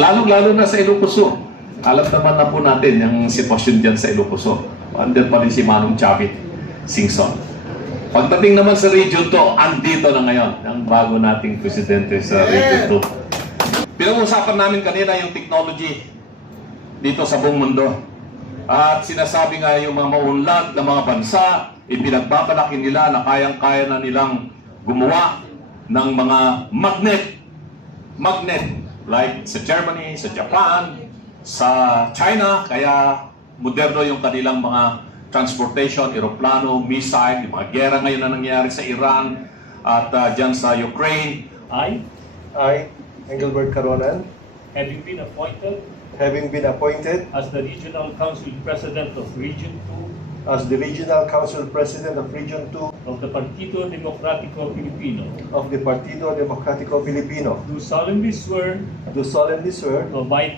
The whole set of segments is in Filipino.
lalong-lalo na sa Ilocos Sur. Alam naman na po natin yung sitwasyon dyan sa Ilocos Sur. Andyan pa rin si Manong Chavit Singson. Pagdating naman sa Region 2, andito na ngayon ang bago nating presidente sa Region 2. Pinag-uusapan namin kanina yung technology dito sa buong mundo. At sinasabi nga yung mga maunlad na mga bansa, ipinagbabalaki nila na kayang-kaya na nilang gumawa ng mga magnet like sa Germany, sa Japan, sa China, kaya moderno yung kanilang mga transportation, eroplano, missile, yung mga gera ngayon na nangyayari sa Iran at dyan sa Ukraine. I, Engelbert Caronan, having been appointed as as the Regional Council President of Region the Regional Council President of Region 2 2 of the Partido Democratico Filipino, of the Partido Democratico Filipino, do solemnly swear do solemnly swear to abide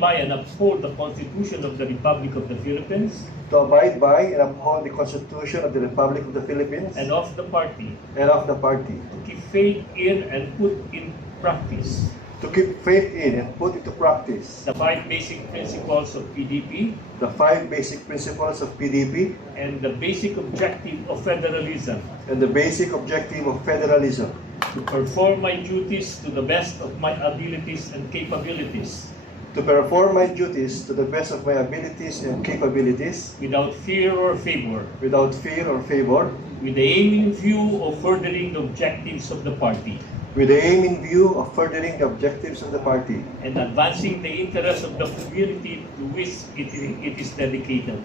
by and uphold the Constitution of the Republic of the Philippines to abide by and uphold the Constitution of the Republic of the Philippines and of the party, and of the party, to keep faith in and put in practice to keep faith in and put into practice the five basic principles of PDP the 5 basic principles of PDP and the basic objective of federalism, and the basic objective of federalism, to perform my duties to the best of my abilities and capabilities, to perform my duties to the best of my abilities and capabilities without fear or favor, without fear or favor, with the aim in view of furthering the objectives of the party with the aim in view of furthering the objectives of the party and advancing the interests of the community to which it is dedicated,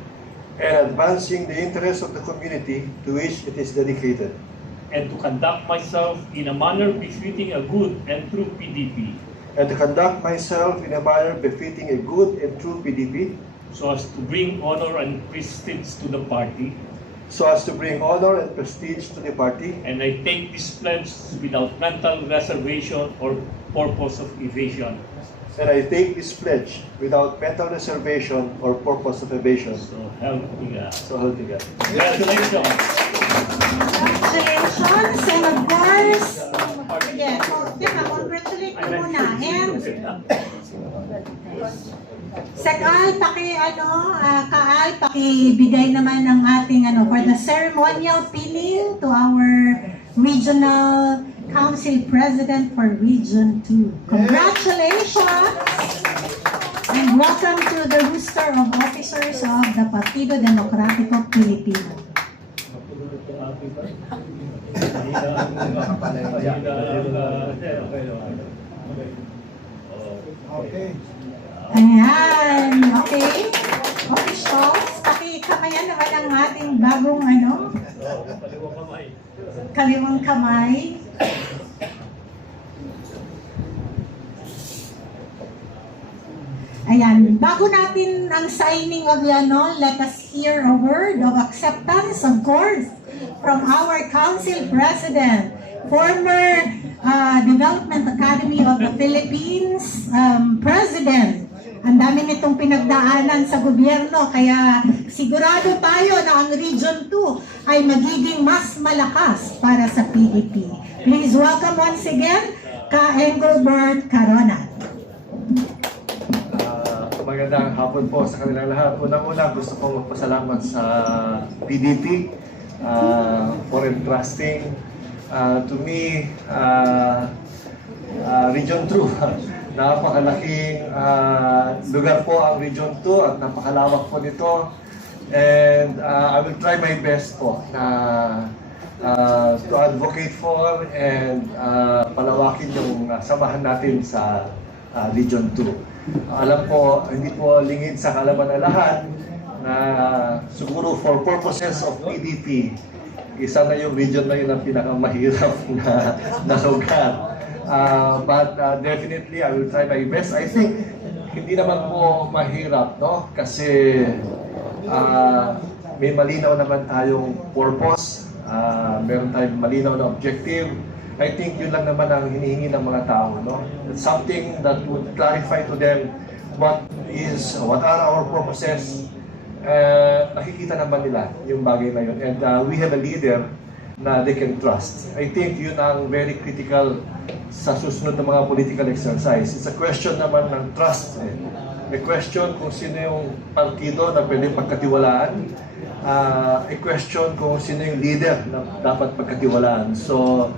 and advancing the interests of the community to which it is dedicated, and to conduct myself in a manner befitting a good and true PDP, and to conduct myself in a manner befitting a good and true PDP, so as to bring honor and prestige to the party. so as to bring honor and prestige to the party, And I take this pledge without mental reservation or purpose of evasion. and I take this pledge without mental reservation or purpose of evasion. So help me God. So help me God. Congratulations! Congratulations, Senators! Sige, congratulate mo muna. And, Sek-Al, Kaal, pakibigay naman ng ating, for the ceremonial pinning to our Regional Council President for Region 2. Congratulations! And welcome to the roster of officers of the Partido Democratico Filipino. Okay. Ayan, okay. Officials, pakikamayan naman ang ating bagong kaliwang kamay. Ayan, bago natin ang signing of let us hear a word of acceptance, of course, from our Council President, former Development Academy of the Philippines President. Ang dami nitong pinagdaanan sa gobyerno, kaya sigurado tayo na ang Region 2 ay magiging mas malakas para sa PDP. Please welcome once again, Ka Engelbert Caronan. Magandang hapon po sa kanilang lahat. Unang-una, gusto kong magpasalamat sa PDP for entrusting to me Region 2. Napakalaking lugar po ang Region 2 at napakalawak po nito. And I will try my best po na to advocate for and palawakin yung samahan natin sa Region 2. Alam po, hindi po lingid sa kalaman na lahat na siguro for purposes of PDP, isa na yung region na yun ang pinakamahirap na lugar. But definitely, I will try my best. I think, hindi naman po mahirap, no? Kasi may malinaw naman tayong purpose, meron tayong malinaw na objective. I think yun lang naman ang hinihingi ng mga tao, no? It's something that would clarify to them what are our purposes. Nakikita naman nila yung bagay na yun. And we have a leader na they can trust. I think yun ang very critical sa susunod na mga political exercise. It's a question naman ng trust. A question kung sino yung partido na pwede pagkatiwalaan. A question kung sino yung leader na dapat pagkatiwalaan. So,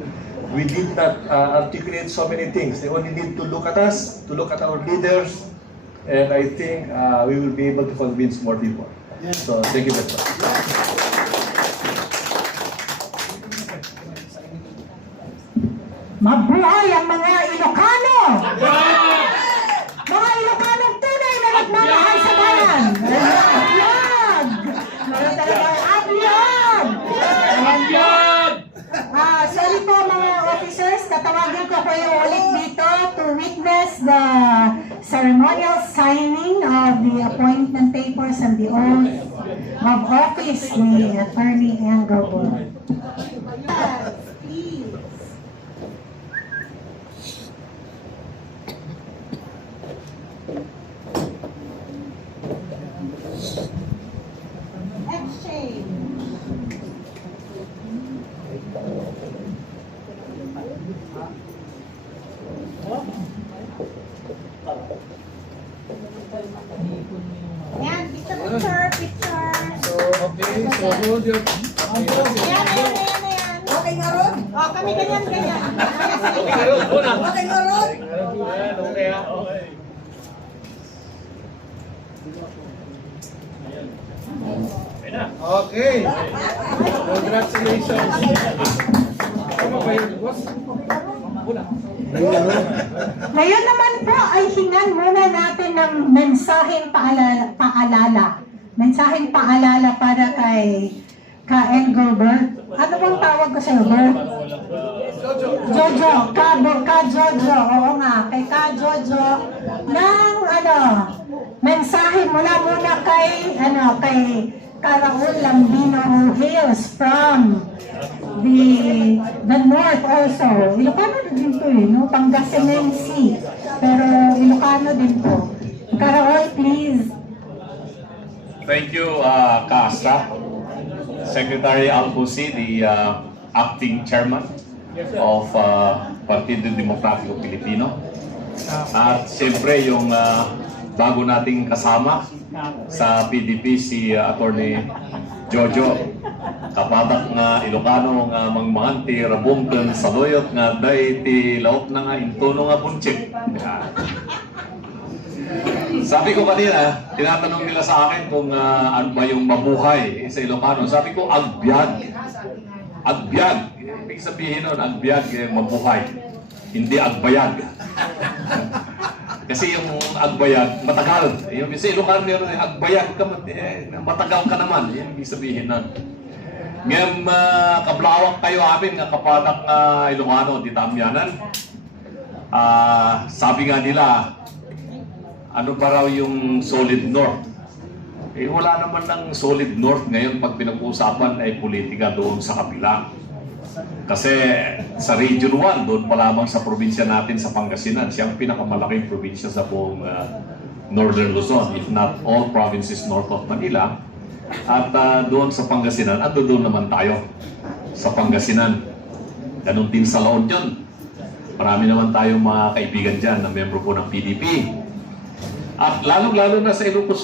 we did not articulate so many things. They only need to look at us, to look at our leaders, and I think we will be able to convince more people. So, thank you very much. Mabuhay ang mga Ilocano! Mga Ilocanong tunay na nagmamahal sa bayan! Abyag! Meron talagang abyag! Sorry po mga officers, tatawagin ko kayo ulit dito to witness the ceremonial signing of the appointment papers and the oath of office ni Attorney Engelbert. Yes, please. Exchange. Ayan, picture. Okay, so hold your... Ayan. Okay nga ron? O, kami ganyan. Okay nga ron? Okay. Okay. Congratulations. Ano ba yun, boss? Ngayon naman po ay hingan muna natin ng mensaheng paalala. Mensaheng paalala para kay Engelbert. Ano bang tawag ko sa'yo, Bert? Jojo. Ka-Jojo. Oo nga, kay Ka-Jojo. Ng mensahe mula kay Karaul Lambino who hails from the north also. Ilocano din to no? Pangasinan Sea. Pero Ilocano din to. Karaul, please. Thank you, Kaastra. Secretary Albusi, the acting chairman of Partido Demokratiko Pilipino. At siyempre yung bago nating kasama sa PDP, si Attorney Jojo. Kapatak nga Ilocano nga mangmanganti, rabungton, saluyot nga day ti laok na nga intono nga bunchik. Sabi ko kanina, tinatanong nila sa akin kung ano ba yung mabuhay sa Ilocano. Sabi ko, agbyag. Agbyag. Ibig sabihin nun, agbyag, mabuhay. Hindi agbayag. Kasi yung agbayag, matagal. Yung sa Ilocano meron, agbayag ka, matagal ka naman. Yan ibig sabihin nun. Ngayon, kablawak kayo amin, nga kapatak Ilocano, di tamyanan. Sabi nga nila, ano ba raw yung solid north? Wala naman ng solid north ngayon pag pinag-uusapan ay politika doon sa kapila. Kasi sa Region 1, doon pa lamang sa probinsya natin sa Pangasinan, siyang pinakamalaking probinsya sa buong Northern Luzon, if not all provinces north of Manila. At doon sa Pangasinan, at doon naman tayo sa Pangasinan. Ganun din sa La Union. Marami naman tayong mga kaibigan dyan na membro po ng PDP. At lalong-lalo na sa Ilocos.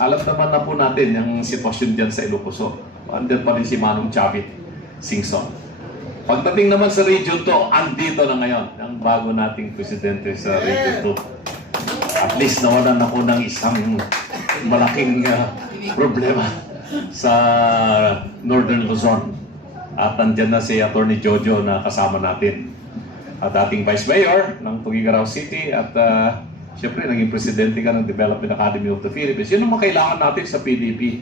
Alam naman na po natin yung sitwasyon dyan sa Ilocos. Andyan pa rin si Manong Chavit Singson. Pagdating naman sa Region 2, andito na ngayon ang bago nating presidente sa Region 2. At least nawalan ako ng isang malaking problema sa Northern Luzon. At andyan na si Attorney Jojo na kasama natin. At ating Vice Mayor ng Tuguegarao City at siyempre, naging presidente ka ng Development Academy of the Philippines. Yun ang makailangan natin sa PDP.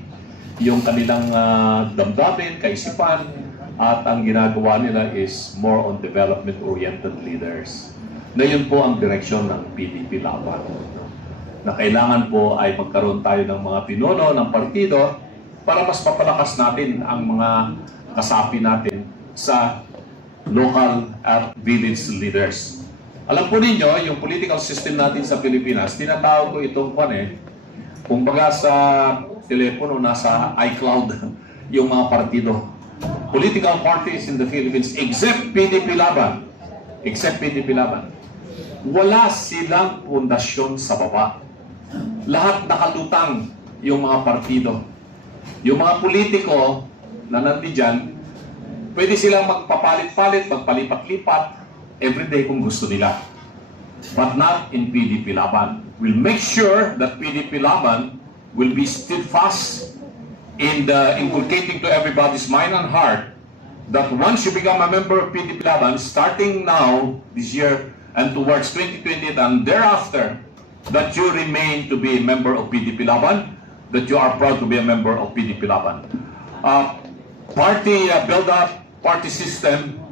Yung kanilang damdamin, kaisipan, at ang ginagawa nila is more on development-oriented leaders. Na yun po ang direksyon ng PDP laban. Na kailangan po ay magkaroon tayo ng mga pinuno ng partido para mas papalakas natin ang mga kasapi natin sa local at village leaders. Alam po ninyo, yung political system natin sa Pilipinas, tinatawag ko itong kumbaga sa telepono, nasa iCloud yung mga partido. political parties in the Philippines, except PDP Laban, wala silang pundasyon sa baba. Lahat nakalutang yung mga partido. Yung mga politiko na nandiyan, pwede silang magpapalit-palit, magpalipat-lipat everyday kung gusto nila. But not in PDP Laban. We'll make sure that PDP Laban will be steadfast in inculcating to everybody's mind and heart that once you become a member of PDP Laban, starting now, this year, and towards 2020 and thereafter, that you remain to be a member of PDP Laban, that you are proud to be a member of PDP Laban. Party build-up, party system,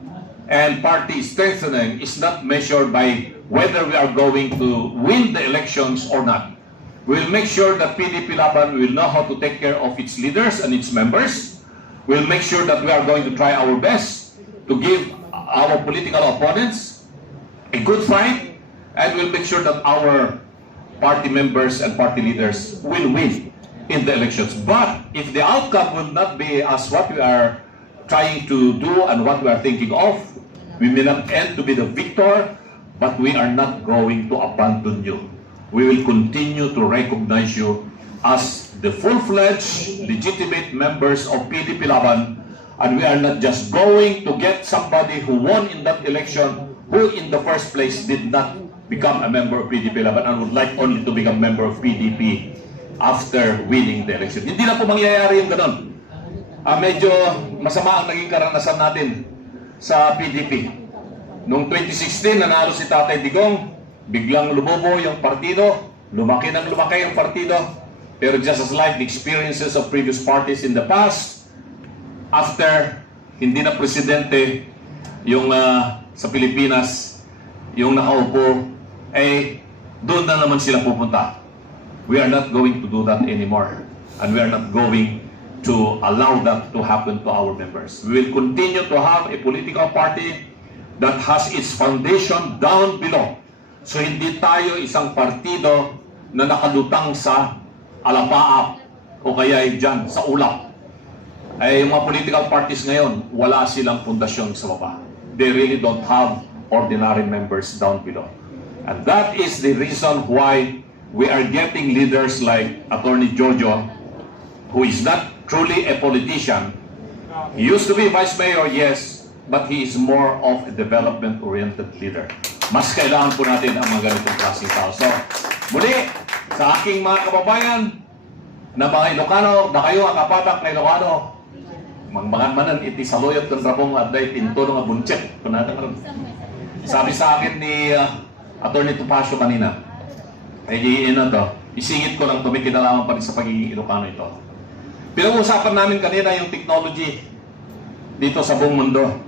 and party strengthening is not measured by whether we are going to win the elections or not. We will make sure that PDP Laban will know how to take care of its leaders and its members. We'll make sure that we are going to try our best to give our political opponents a good fight, and we'll make sure that our party members and party leaders will win in the elections. But if the outcome will not be as what we are trying to do and what we are thinking of, we may not end to be the victor, but we are not going to abandon you. We will continue to recognize you as the full-fledged, legitimate members of PDP Laban, and we are not just going to get somebody who won in that election, who in the first place did not become a member of PDP Laban and would like only to become a member of PDP after winning the election. Hindi na po mangyayari yung ganun. Medyo masama ang naging karanasan natin sa PDP. Noong 2016, nanalo si Tatay Digong, biglang lumobo yung partido, lumaki ng lumaki yung partido, pero just as like the experiences of previous parties in the past, after hindi na presidente yung sa Pilipinas, yung nakaupo, doon na naman sila pupunta. We are not going to do that anymore, and we are not going to allow that to happen to our members. We will continue to have a political party that has its foundation down below. So hindi tayo isang partido na nakalutang sa alapaap o kaya dyan sa ulap. Yung mga political parties ngayon, wala silang pundasyon sa baba. They really don't have ordinary members down below. And that is the reason why we are getting leaders like Attorney Jojo, who is not truly a politician. He used to be vice mayor, yes, but he is more of a development-oriented leader. Mas kailangan po natin ang mga ganitong klaseng tao. So, muli, sa aking mga kababayan na mga Ilocano, na kayo ang kapatak na Ilocano, manan iti saluyot kung rapong at day pinto ng bunchet. Sabi sa akin ni Attorney Topacio kanina, isingit ko lang tumikinalaman pa rin sa pagiging Ilocano ito. Pinag-usapan namin kanina yung technology dito sa buong mundo.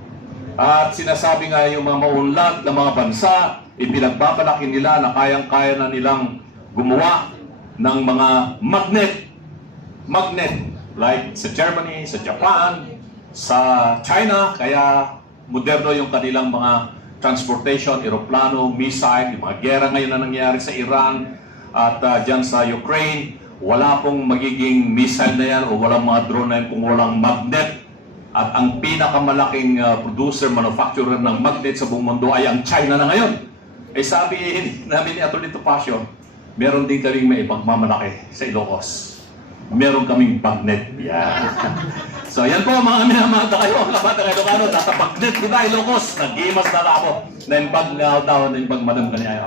At sinasabi nga yung mga maunlad na mga bansa, ipinagpapalaki nila na kayang-kaya na nilang gumawa ng mga magnet, like sa Germany, sa Japan, sa China, kaya moderno yung kanilang mga transportation, eroplano, missile, yung mga gera ngayon na nangyayari sa Iran at dyan sa Ukraine. Wala pong magiging missile na yan o walang mga drone na yan kung walang magnet. At ang pinakamalaking producer, manufacturer ng magnet sa buong mundo ay ang China na ngayon. Sabi namin ni Atty. Topacio, meron din kaming may pagmamalaki sa Ilocos. Meron kaming magnet. Yan. So yan po mga minamata kayo, mga kabata kayo Ilocano, data magnet kita Ilocos, nag-imas na ako, na yung pag-madam kanyayo.